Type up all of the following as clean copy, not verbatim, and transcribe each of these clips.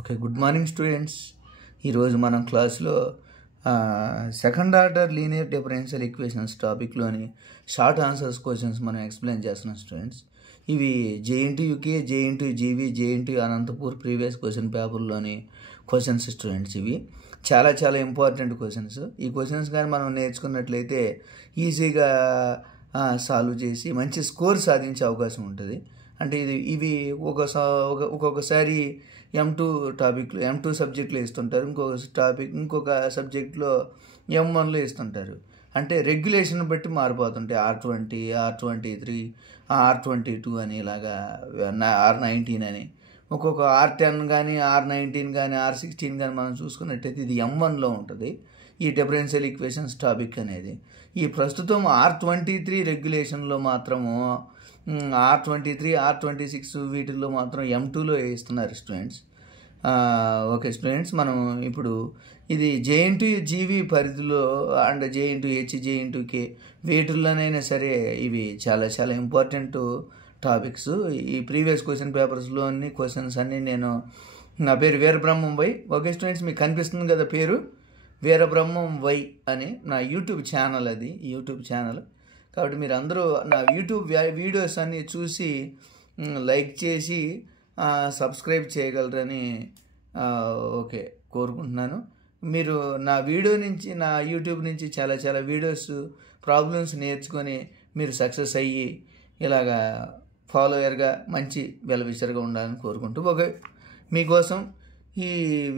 Okay, good morning students. ఈరోజు మనం క్లాస్లో second order linear differential equations టాపిక్లోని షార్ట్ ఆన్సర్స్ క్వశ్చన్స్ మనం ఎక్స్ప్లెయిన్ చేస్తున్నాం స్టూడెంట్స్. ఇవి JNTUK, JNTUGV, JNTU Anantapur previous question పేపర్లోని క్వశ్చన్స్ స్టూడెంట్స్. ఇవి చాలా చాలా ఇంపార్టెంట్ క్వశ్చన్స్. ఈ క్వశ్చన్స్ కానీ మనం నేర్చుకున్నట్లయితే ఈజీగా సాల్వ్ చేసి మంచి స్కోర్ సాధించే అవకాశం ఉంటుంది. అంటే ఇవి ఒక్కొక్కసారి M2 టాపిక్లో M2 సబ్జెక్ట్లో ఇస్తుంటారు, ఇంకొక సబ్జెక్ట్లో M1లో ఇస్తుంటారు. అంటే రెగ్యులేషన్ బట్టి మారిపోతుంటాయి. R20, R23, R22 అని, ఇలాగా R19 అని, ఒక్కొక్క R10 కానీ, R19 కానీ, R16 కానీ మనం చూసుకున్నట్టయితే ఇది M1లో ఉంటుంది ఈ డిఫరెన్షియల్ ఈక్వేషన్స్ టాపిక్ అనేది. ఈ ప్రస్తుతం R23 రెగ్యులేషన్లో మాత్రము R23, R26 వీటిల్లో మాత్రం M2లో ఇస్తున్నారు స్టూడెంట్స్. ఓకే స్టూడెంట్స్, మనం ఇప్పుడు ఇది జేఎన్టీయూజీవీ పరిధిలో అండ్ జేఎన్టీయూహెచ్, జేఎన్టీయూకే వీటిల్లోనైనా సరే ఇవి చాలా చాలా ఇంపార్టెంట్ టాపిక్స్. ఈ ప్రీవియస్ క్వశ్చన్ పేపర్స్లోని క్వశ్చన్స్ అన్నీ నా పేరు వీరబ్రహ్మం వై. ఓకే స్టూడెంట్స్, మీకు కనిపిస్తుంది కదా పేరు వీరబ్రహ్మం వై అని నా యూట్యూబ్ ఛానల్, అది యూట్యూబ్ ఛానల్. కాబట్టి మీరు అందరూ నా యూట్యూబ్ వీడియోస్ అన్నీ చూసి లైక్ చేసి సబ్స్క్రైబ్ చేయగలరని ఓకే కోరుకుంటున్నాను. మీరు నా యూట్యూబ్ నుంచి చాలా చాలా వీడియోస్, ప్రాబ్లమ్స్ నేర్చుకొని మీరు సక్సెస్ అయ్యి ఇలాగా ఫాలోయర్గా మంచి వెల్విషర్గా ఉండాలని కోరుకుంటూ ఓకే మీకోసం ఈ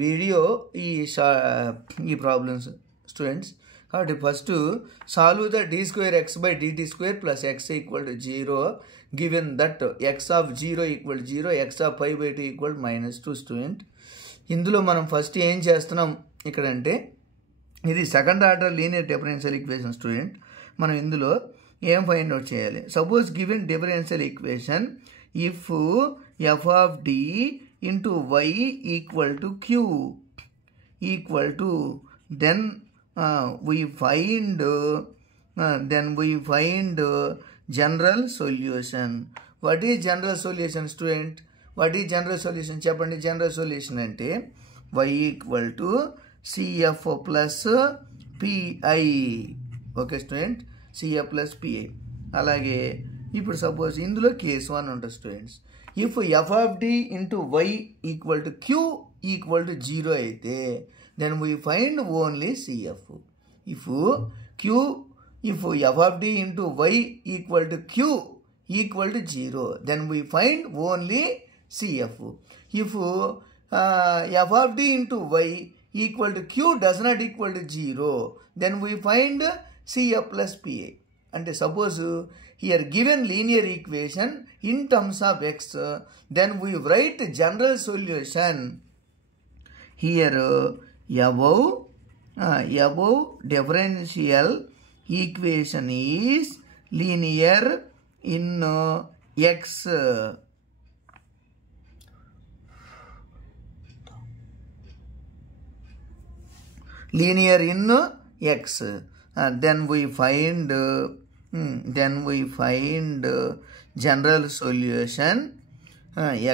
వీడియో ఈ ప్రాబ్లమ్స్ స్టూడెంట్స్. కాబట్టి first solve the d2x/dt² plus x equal to 0 given that x of 0 equal 0, x of π/2 equal -2 student. ఇందులో మనం ఫస్ట్ ఏం చేస్తున్నాం ఇక్కడంటే, ఇది second order linear differential equation student. మనం ఇందులో ఏం ఫైండ్ అవుట్ చేయాలి? Suppose given differential equation if f of d into y equal to q equal to then we find general solution. What is general solution student? What is general solution? చెప్పండి. general solution అంటే y equal to cf plus pi. Okay student, cf plus pi. అలాగే ఇప్పుడు suppose ఇందులో case 1 ఉంటుంది students. If f of d into y equal to q equal to 0 అయితే then we find only CF. If f of d into y equal to q equal to 0, then we find only CF. If f of d into y equal to q does not equal to 0, then we find CF plus PA. And suppose here given linear equation in terms of x, then we write general solution. Here above differential equation is linear in x. Linear in x. Then we find general solution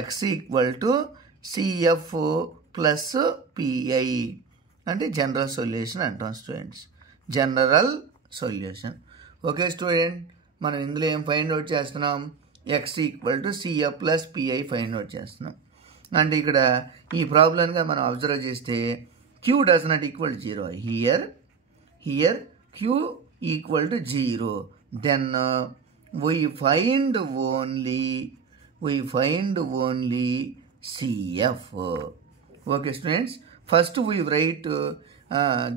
x equal to CF plus PI. అంటే general solution అంటాం students. General solution. Okay student, మనం ఇందులో ఏం find out చేస్తున్నాం? X equal to CF plus PI find out చేస్తున్నాం. అంటే ఇక్కడ ఈ ప్రాబ్లంగా మనం అబ్జర్వ్ చేస్తే Q does not equal 0. Here Q equal to 0. Then we find only CF. Okay students, first we write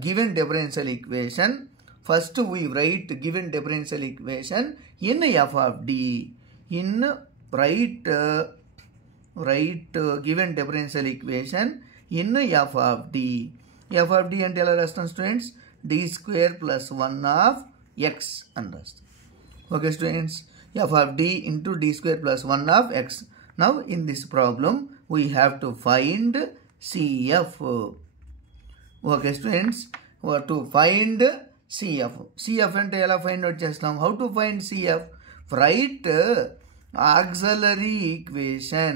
given differential equation. In f of d. Write given differential equation in f of d. f of d అంటే ఎలా రాస్తాం students? d² plus 1 of x అని రాస్తాం. Okay students, f of d into d² plus 1 of x. Now in this problem we have to find CF. Okay students, to find CF అంటే ఎలా find out చేస్తాం? How to find CF? Right auxiliary equation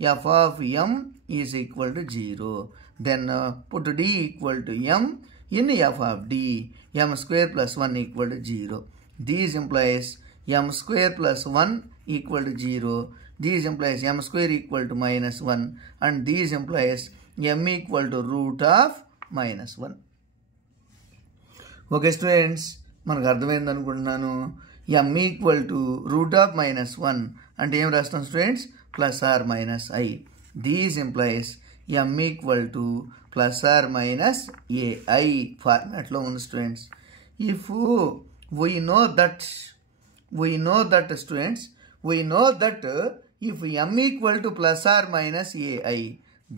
f of m is equal to 0. Then put d equal to m in f of d, m square plus 1 equal to 0. This implies m square plus 1 equal to 0. This implies m square equal to minus 1, and this implies m equal to root of minus 1. Okay students, మనకు అర్థమైంది అనుకుంటున్నాను. m equal to root of minus 1 అంటే ఏం రాస్తాం students, plus or minus I. This implies m equal to plus or minus ai ఫార్మాట్లో ఉంది students. If we know that students, we know that if m equal to plus or minus ai,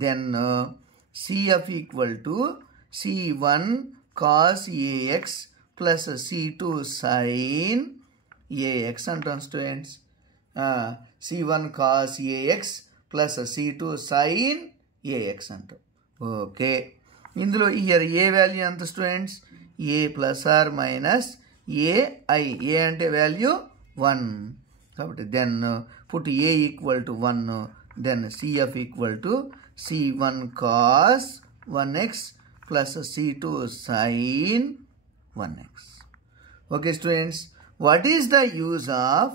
then cf equal to c1 cos ax plus c2 sin ax అంటాం students. c1 cos ax plus c2 sin ax అంటాం. Okay, ఇందులో here a value ఎంత students, a plus or minus ai. a అంటే value 1 కాబట్టి then put a equal to 1, then cf equal to c1 cos 1x plus c2 sin 1x. Okay students, what is the use of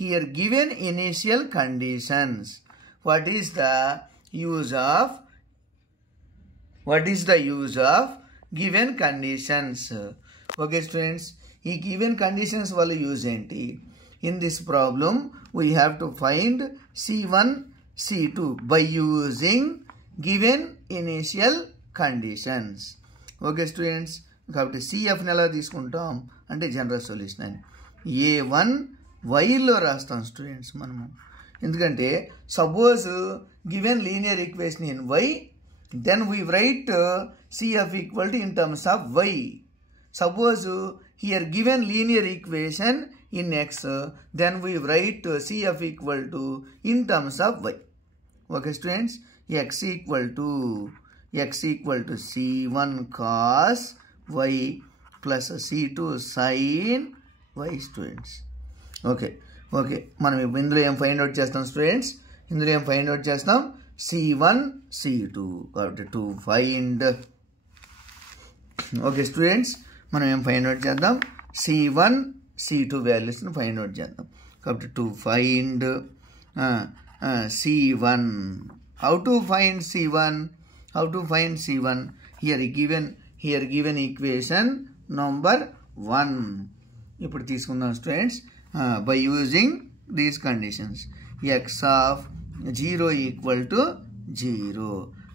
here given initial conditions? What is the use of given conditions? Okay students, ఈ given conditions వల్ల use ఏంటి? In this problem we have to find c1 c2 by using given initial conditions. Okay students, కాబట్టి cfని ఎలా తీసుకుంటాం అంటే general solution అని a1 వైలో రాస్తాం students మనము. ఎందుకంటే suppose given linear equation in y, then we write cf equal to in terms of y. Suppose here given linear equation in x, then we write cf equal to in terms of y. Okay students, x equal to c1 cos y plus c2 sin y students. Okay మనం ఇందులో ఏం find out చేస్తాం students, ఇందులో ఏం find out చేస్తాం c1 c2 కాబట్టి to find. Okay students, మనం ఏం ఫైండ్ అవుట్ చేద్దాం, c1 c2 వాల్యూస్ని ఫైండ్ అవుట్ చేద్దాం. కాబట్టి to find c1. How to find c1? Here given equation number 1. ఇప్పుడు తీసుకుందాం students, by using these conditions, x of 0 equal to 0,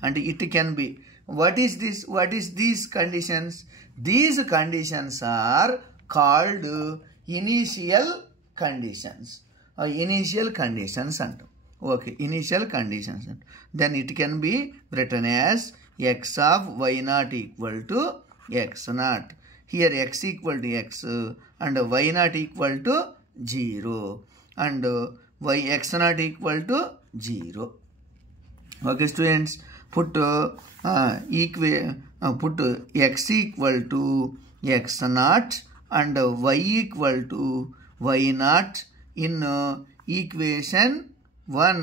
and it can be, what is these conditions? These conditions are called initial conditions అంటాం. Okay, initial conditions. Then it can be written as x of y0 equal to x0. Here x equal to x and y0 equal to 0 and x0 equal to 0. Okay students, put x equal to x0 and y equal to y0 in equation 1.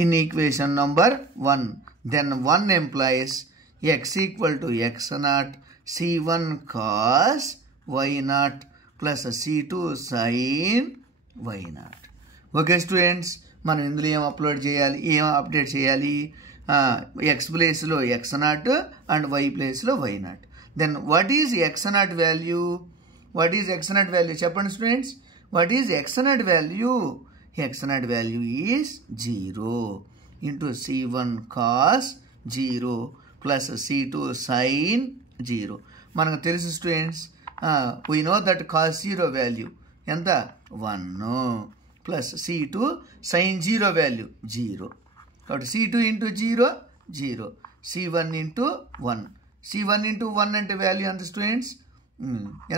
In equation number 1, then 1 implies x equal to x0 c1 cos y0 plus c2 sin y0. Okay students, మనం ఇందులో ఏం update చేయాలి, x ప్లేస్లో x0 and y ప్లేస్లో y0. Then what is x0 value? చెప్పండి students, what is x0 value? x0 value is 0 into c1 cos 0 plus c2 sin 0. మనకు తెలుసు students, we know that cos 0 value ఎంత 1 plus c2 sin 0 value 0. కాబట్టి c2 into 0 0, c1 into 1. c1 into 1 అంటే value ఎంత students,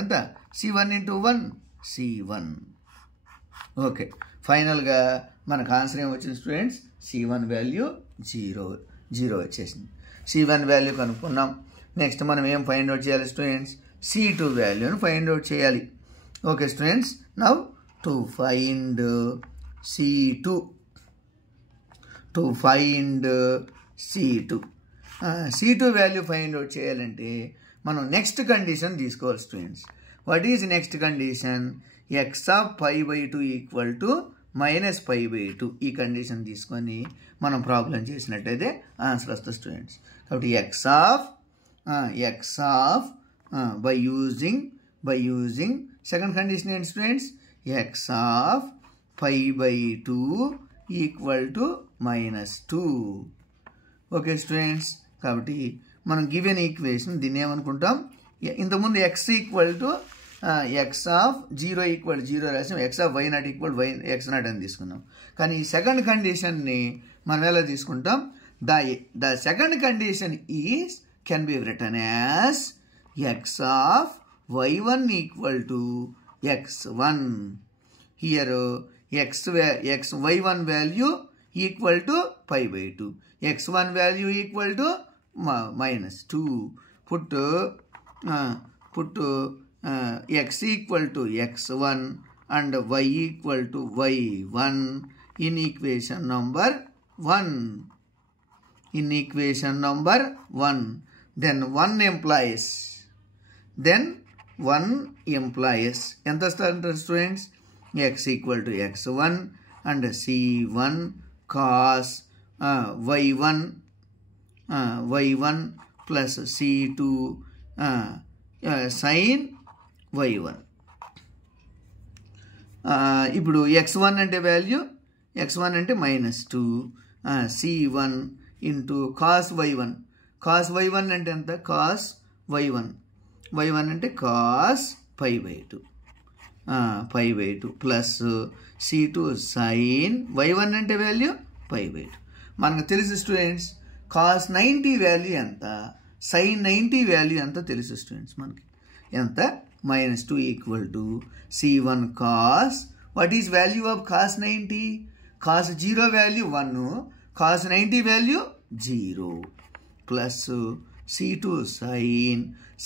ఎంత c1 into 1 c1. Okay, ఫైనల్గా మనకు answer ఏమొచ్చింది స్టూడెంట్స్, c1 వాల్యూ 0 వచ్చేసింది. c1 value కనుక్కున్నాం. నెక్స్ట్ మనం ఏం ఫైండ్ అవుట్ చేయాలి స్టూడెంట్స్, c2 వాల్యూని ఫైండ్ అవుట్ చేయాలి. Okay students, now to find c2. To find C2. C2 value find out చేయాలంటే మనం నెక్స్ట్ కండిషన్ తీసుకోవాలి students. What is next condition? X of π/2 equal to -π/2 ఈ condition తీసుకొని మనం problem చేసినట్టయితే ఆన్సర్ వస్తుంది స్టూడెంట్స్. కాబట్టి X of by using second condition ఏంటి students? X of π/2 equal to -2. Okay students, కాబట్టి మనం గివెన్ ఈక్వేషన్ దీన్ని ఏమనుకుంటాం? ఇంతకుముందు X equal to X of 0 equal 0 రాసాం, X of y0 equal x0 అని తీసుకున్నాం. కానీ ఈ సెకండ్ కండిషన్ని మనం ఎలా తీసుకుంటాం? The second condition is can be written as X of y1 equal to x1. Here y1 value equal to π/2, x1 value equal to -2. Put x equal to x1 and y equal to y1 in equation number 1. Then 1 implies ఎంత వస్తుంది students? x equal to x1 and c1 cos y1 plus c2 sin y1. ఇప్పుడు x1 అంటే value, x1 అంటే -2, c1 into cos y1. cos y1 అంటే ఎంత? cos y1 అంటే cos π/2 plus c2 sin y1 అంటే value π/2. మనకు తెలుసు స్టూడెంట్స్ cos 90 వాల్యూ ఎంత, sin 90 వాల్యూ ఎంత తెలుసు స్టూడెంట్స్ మనకి. ఎంత? -2 equal to c1 cos. What is value of cos 90? cos 0 value 1, cos 90 value 0 plus c2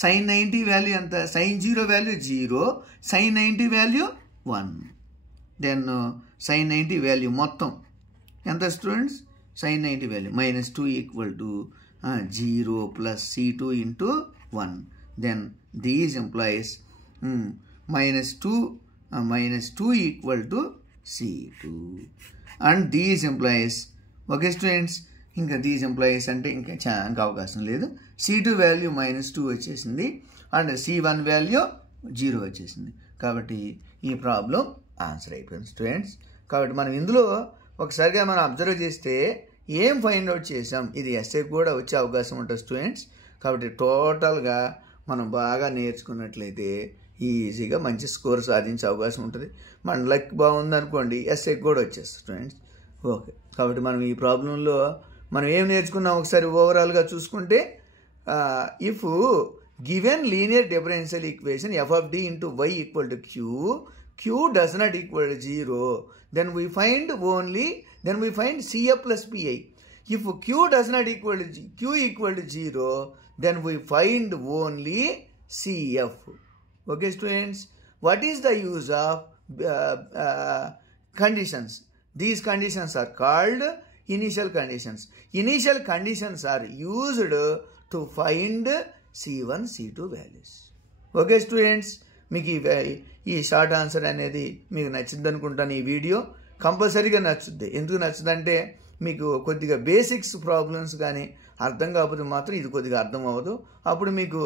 sin 90 value ఎంత? sin 0 value 0, sin 90 value 1. Then sin 90 value మొత్తం ఎంత students? sin 90 value -2 equal to 0 plus c2 into 1. Then these employees -2 equal to c2 and these employees. Okay students, ఇంకా these employees అంటే ఇంకా అవకాశం లేదు. c2 value -2 వచ్చేసింది and c1 value 0 వచ్చేసింది. కాబట్టి ఈ ప్రాబ్లం ఆన్సర్ అయిపోయింది స్టూడెంట్స్. కాబట్టి మనం ఇందులో ఒకసారిగా మనం అబ్జర్వ్ చేస్తే ఏం ఫైండ్ అవుట్ చేసాం, ఇది ఎస్ఏ కూడా వచ్చే అవకాశం ఉంటుంది స్టూడెంట్స్. కాబట్టి టోటల్గా మనం బాగా నేర్చుకున్నట్లయితే ఈజీగా మంచి స్కోర్ సాధించే అవకాశం ఉంటుంది. మన లక్ బాగుందనుకోండి ఎస్ఏ కూడా వచ్చేస్తుంది స్టూడెంట్స్. ఓకే, కాబట్టి మనం ఈ ప్రాబ్లంలో మనం ఏం నేర్చుకున్నాం ఒకసారి ఓవరాల్గా చూసుకుంటే, if given linear differential equation f of d into y equal to q does not equal to 0, then we find CF plus PI. If q does not equal to q equal to 0, then we find only CF. Okay students, what is the use of conditions? These conditions are called initial conditions. Initial conditions are used to find C1, C2 values. Okay students, మీకు ఈ short answer అనేది మీకు నచ్చింది అనుకుంటాను. ఈ video కంపల్సరీగా నచ్చుద్ది. ఎందుకు నచ్చుదంటే మీకు కొద్దిగా బేసిక్స్ ప్రాబ్లమ్స్ కానీ అర్థం కాకపోతే మాత్రం ఇది కొద్దిగా అర్థం అవ్వదు, అప్పుడు మీకు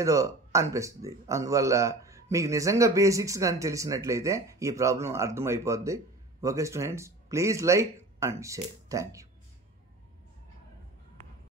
ఏదో అనిపిస్తుంది. అందువల్ల మీకు నిజంగా బేసిక్స్ కానీ తెలిసినట్లయితే ఈ ప్రాబ్లం అర్థమైపోద్ది. Okay students, please like and share. Thank you.